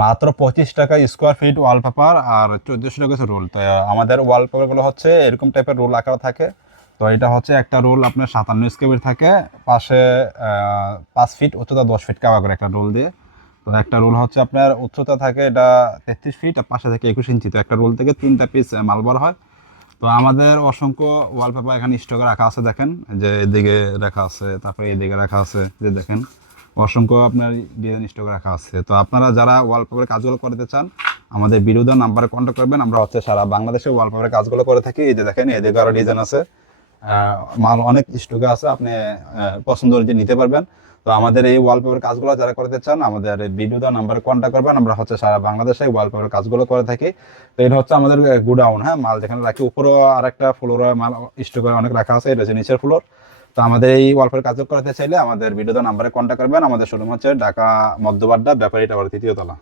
মাত্র 25 টাকা square feet wallpaper আর 1400 টাকা রোল। তো আমাদের ওয়ালপেপারগুলো হচ্ছে এরকম টাইপের রোল আকার থাকে। তো এটা হচ্ছে একটা রোল আপনার 57 স্কোয়ার থাকে, পাশে 5 ফিট উচ্চতা, 10 ফিট কাবা করে একটা রোল দিয়ে। তো একটা রোল হচ্ছে আপনার উচ্চতা থাকে এটা 33 ফিট, আর পাশে থাকে 21 ইঞ্চি। তো একটা রোল থেকে 3টা পিস মাল বার হয়। তো আমাদের অসংখ্য ওয়ালপেপার এখানে স্টকে রাখা আছে, দেখেন যে এদিকে রাখা আছে, তারপরে এদিকে রাখা আছে, যে দেখেন অসংখ্য আপনার ডিজাইন স্টক রাখা আছে। তো আপনারা যারা ওয়ালপেপারের কাজগুলো করতে চান আমাদের ভিডিও দেওয়ার নাম্বারে কন্ট্যাক্ট করবেন। আমরা হচ্ছে সারা বাংলাদেশে ওয়ালপেপারের কাজগুলো করে থাকি। এই যে দেখেন এদিকে আরো ডিজাইন আছে, মাল অনেক স্টকে আছে, আপনি পছন্দ অনুযায়ী নিতে পারবেন। তো আমাদের এই ওয়ালপেপার কাজগুলো যারা করতে চান আমাদের ভিডিও দেওয়ার নাম্বারে কন্ট্যাক্ট করবেন। আমরা হচ্ছে সারা বাংলাদেশে ওয়ালপেপার কাজগুলো করে থাকি। তো এটা হচ্ছে আমাদের গুডাউন, হ্যাঁ, মাল যেখানে রাখি। উপরেও আর একটা ফ্লোরে মাল স্টকে অনেক রাখা আছে, এটা হচ্ছে নিচের ফ্লোর। তো আমাদের এই ওয়ালপেপার কাজ করতে চাইলে আমাদের ভিডিও দেওয়ার নাম্বারে কন্ট্যাক্ট করবেন। আমাদের শোরুম হচ্ছে ঢাকা মধ্যবাড্ডা ব্যাপারী টাওয়ার 3য় তলা।